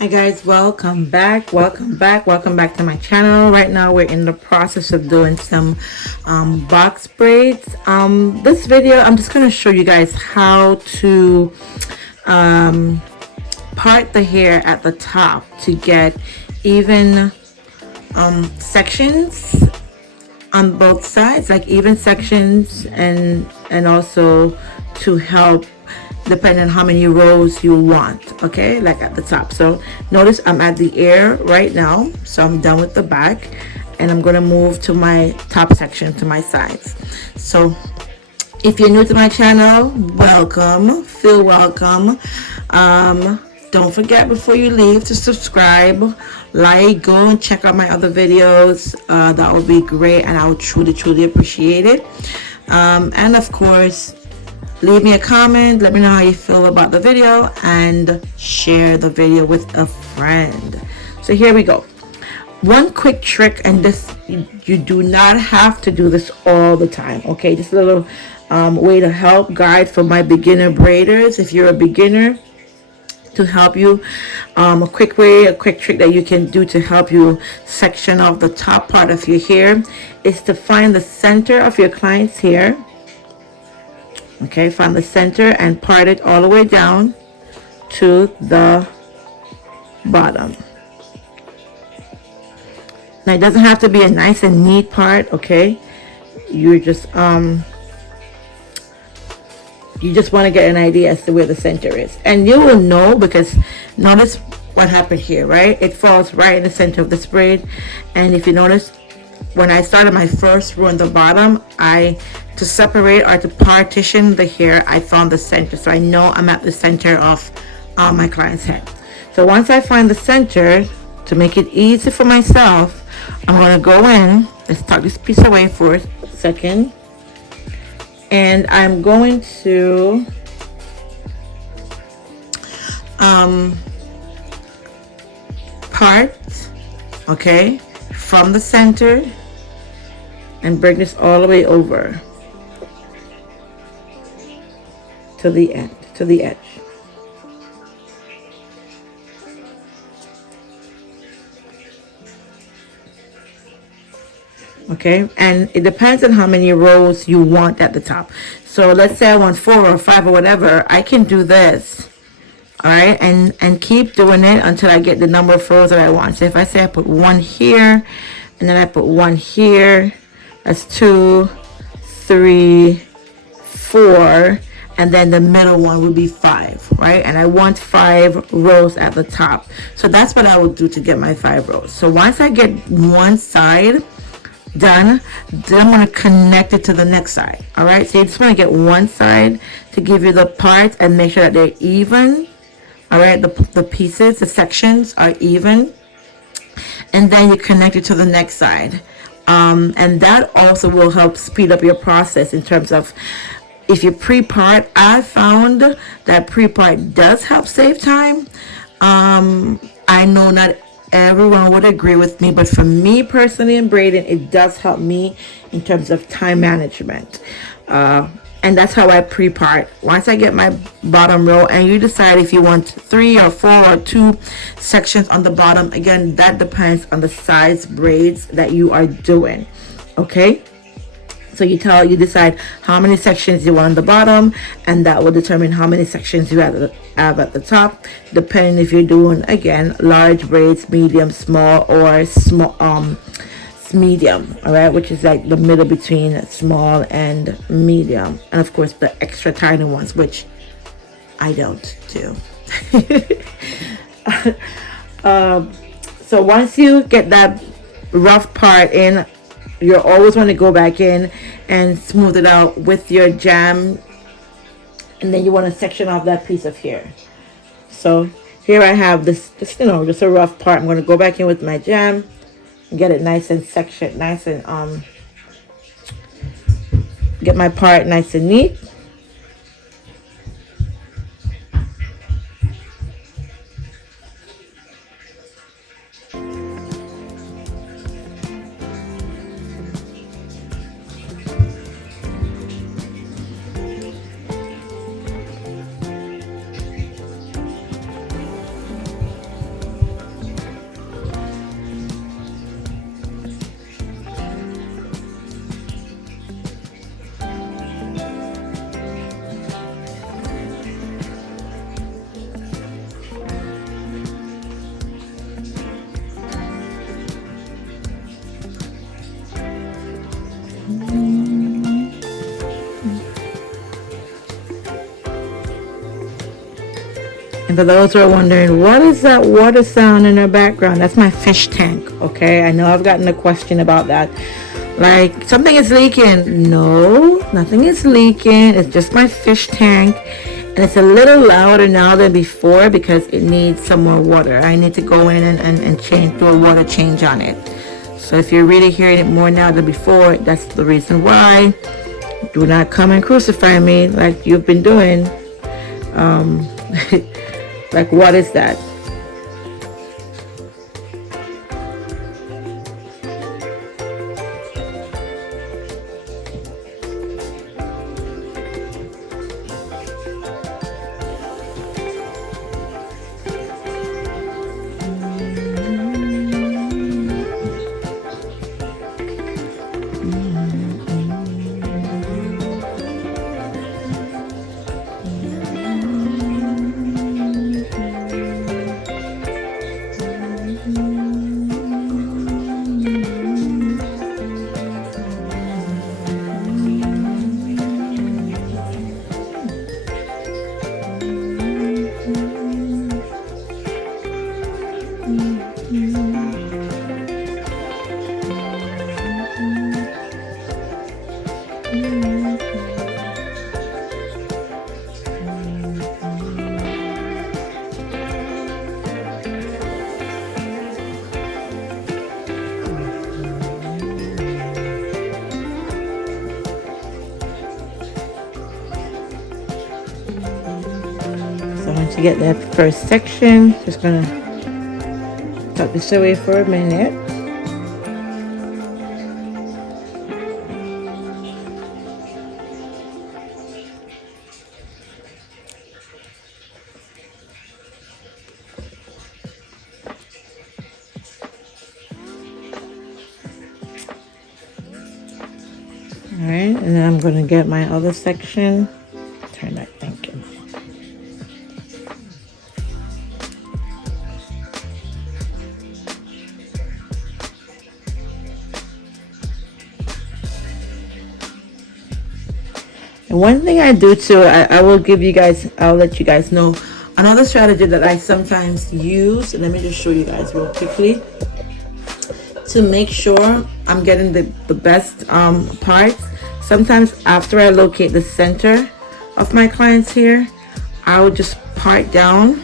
Hi guys, welcome back to my channel. Right now we're in the process of doing some box braids. This video I'm just going to show you guys how to part the hair at the top to get even sections on both sides, like even sections, and also to help depending on how many rows you want, okay, like at the top. So notice I'm at the ear right now, so I'm done with the back, and I'm gonna move to my top section, to my sides. So if you're new to my channel, welcome, feel welcome. Don't forget before you leave to subscribe, like, go and check out my other videos. That would be great, and I would truly appreciate it. And of course, leave me a comment, let me know how you feel about the video, and share the video with a friend. So here we go. One quick trick, and this, you do not have to do this all the time, okay? Just a little way to help guide for my beginner braiders. If you're a beginner, to help you, a quick trick that you can do to help you section off the top part of your hair is to find the center of your client's hair. Okay, find the center and part it all the way down to the bottom. Now it doesn't have to be a nice and neat part, okay? You just want to get an idea as to where the center is, and you will know because notice what happened here, right? It falls right in the center of this braid, and if you notice, when I started my first row on the bottom, to separate or to partition the hair, I found the center, so I know I'm at the center of my client's head. So once I find the center, to make it easy for myself, I'm going to go in, let's tuck this piece away for a second, and I'm going to part, okay, from the center and bring this all the way over to the end, to the edge. Okay, and it depends on how many rows you want at the top. So let's say I want 4 or 5 or whatever, I can do this, all right, and keep doing it until I get the number of rows that I want. So if I say I put 1 here, and then I put 1 here, that's 2, 3, 4, and then the middle one would be 5, right? And I want 5 rows at the top. So that's what I would do to get my 5 rows. So once I get one side done, then I'm going to connect it to the next side. All right, so you just want to get one side to give you the parts and make sure that they're even. All right, the pieces, the sections are even, and then you connect it to the next side. And that also will help speed up your process in terms of if you pre-part. I found that pre-part does help save time. I know not everyone would agree with me, but for me personally in braiding, it does help me in terms of time management. And that's how I pre-part. Once I get my bottom row, and you decide if you want 3 or 4 or 2 sections on the bottom, again, that depends on the size braids that you are doing, okay? So you decide how many sections you want on the bottom, and that will determine how many sections you have at the top, depending if you're doing, again, large braids, medium, small, or small, medium, all right, which is like the middle between small and medium, and of course the extra tiny ones, which I don't do. So once you get that rough part in, you always want to go back in and smooth it out with your jam, and then you want to section off that piece of hair. So here I have this just a rough part. I'm going to go back in with my jam, get it nice and sectioned, nice and get my part nice and neat. And for those who are wondering, what is that water sound in the background? That's my fish tank, okay? I know I've gotten a question about that. Like, something is leaking. No, nothing is leaking. It's just my fish tank. And it's a little louder now than before because it needs some more water. I need to go in and do a water change on it. So if you're really hearing it more now than before, that's the reason why. Do not come and crucify me like you've been doing. Like, what is that? Once you get that first section, just gonna tuck this away for a minute. All right, and then I'm gonna get my other section. Turn that thinking. And one thing I do too, I will give you guys, I'll let you guys know another strategy that I sometimes use. And let me just show you guys real quickly to make sure I'm getting the best parts. Sometimes after I locate the center of my client's hair, I will just part down.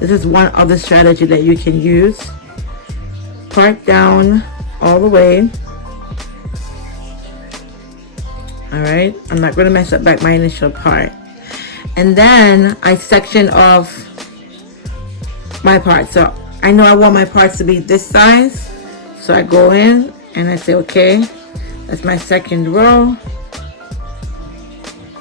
This is one other strategy that you can use. Part down all the way. All right, I'm not going to mess up back my initial part. And then I section off my part. So I know I want my parts to be this size. So I go in and I say, okay, that's my second row,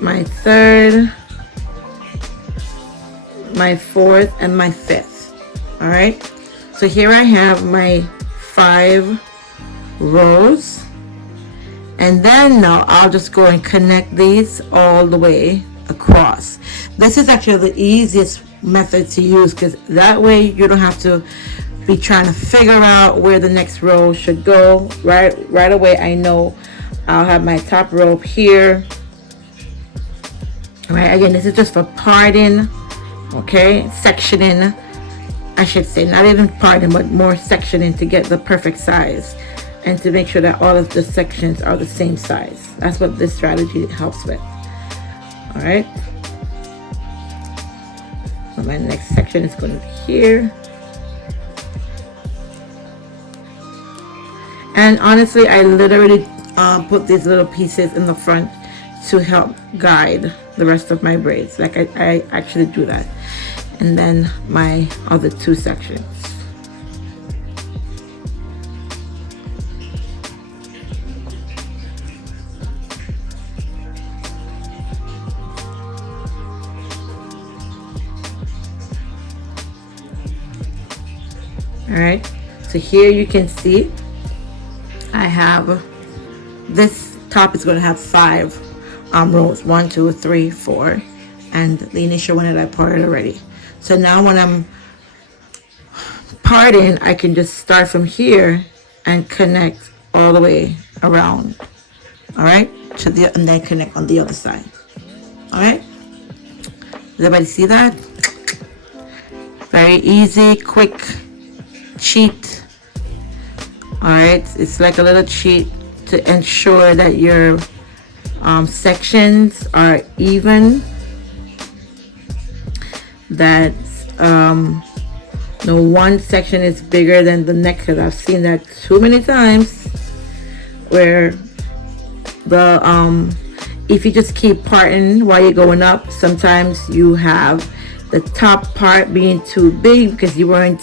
my third, my fourth, and my fifth. All right, so here I have my 5 rows. And then now I'll just go and connect these all the way across. This is actually the easiest method to use because that way you don't have to be trying to figure out where the next row should go. Right away I know I'll have my top row here. All right, again, this is just for parting, okay, sectioning, I should say, not even parting, but more sectioning to get the perfect size. And to make sure that all of the sections are the same size. That's what this strategy helps with. All right. So my next section is going to be here. And honestly, I literally put these little pieces in the front to help guide the rest of my braids. Like I actually do that. And then my other 2 sections. All right, so here you can see I have this top is going to have 5 rows, 1, 2, 3, 4, and the initial one that I parted already. So now when I'm parting, I can just start from here and connect all the way around. All right, and then connect on the other side. All right, Does everybody see that? Very easy, quick cheat. Alright, it's like a little cheat to ensure that your sections are even, that no one section is bigger than the next, because I've seen that too many times where the if you just keep parting while you're going up, sometimes you have the top part being too big because you weren't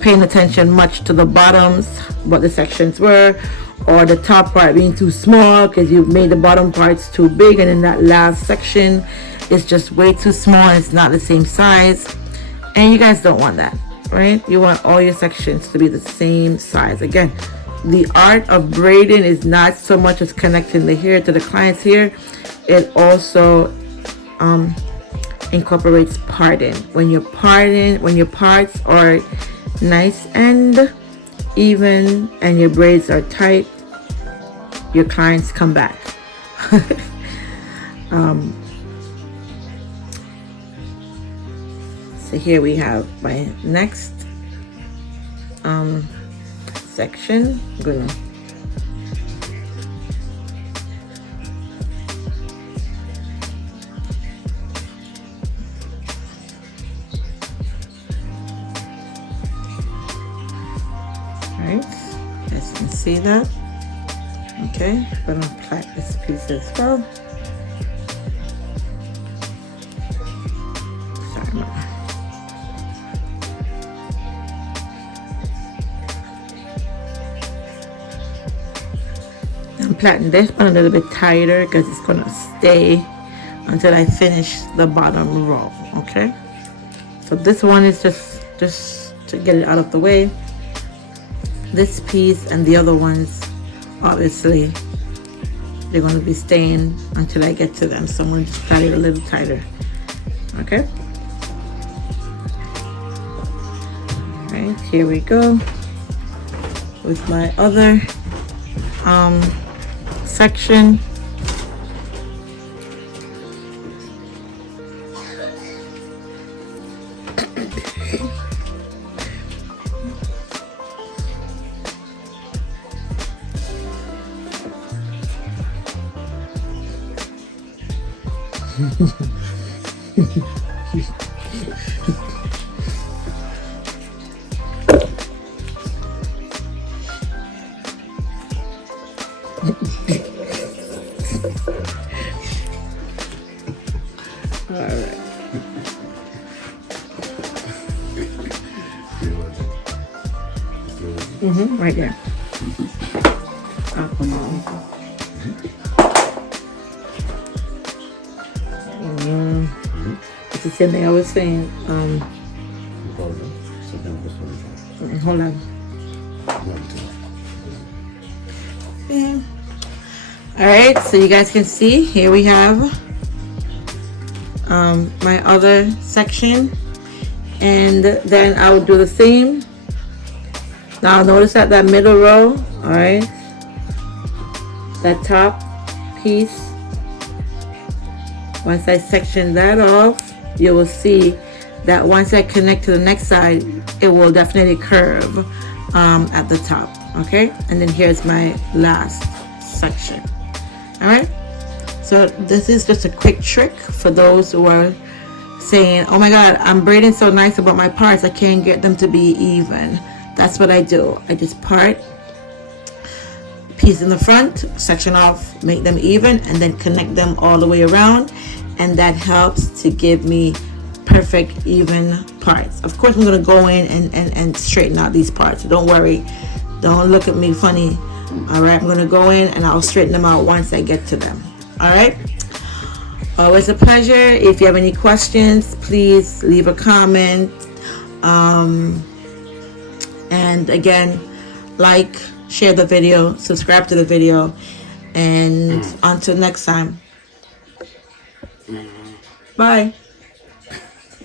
paying attention much to the bottoms, what the sections were, or the top part being too small because you made the bottom parts too big, and then that last section is just way too small and it's not the same size, and you guys don't want that, right? You want all your sections to be the same size. Again, the art of braiding is not so much as connecting the hair to the client's hair, it also incorporates parting. When your parts are nice and even and your braids are tight, your clients come back. So here we have my next section. I'm gonna as you can see that. Okay, I'm gonna plait this piece as well. Sorry, Mama. I'm plaiting this one a little bit tighter because it's gonna stay until I finish the bottom row. Okay, so this one is just to get it out of the way. This piece and the other ones, obviously they're going to be staying until I get to them, so I'm going to just plait it a little tighter. Okay, all right, here we go with my other section. Right there. It's the same thing I was saying. Hold on. Yeah. All right, so you guys can see here we have my other section, and then I will do the same. Now notice that middle row, all right, that top piece, once I section that off, you will see that once I connect to the next side, it will definitely curve at the top. Okay, and then here's my last section. All right, so this is just a quick trick for those who are saying, oh my god, I'm braiding so nice about my parts, I can't get them to be even. That's what I do. I just part piece in the front, section off, make them even, and then connect them all the way around, and that helps to give me perfect even parts. Of course I'm going to go in and straighten out these parts, so don't worry, don't look at me funny. All right, I'm going to go in and I'll straighten them out once I get to them. All right, always a pleasure. If you have any questions, please leave a comment, and again, like, share the video, subscribe to the video, and until next time, bye.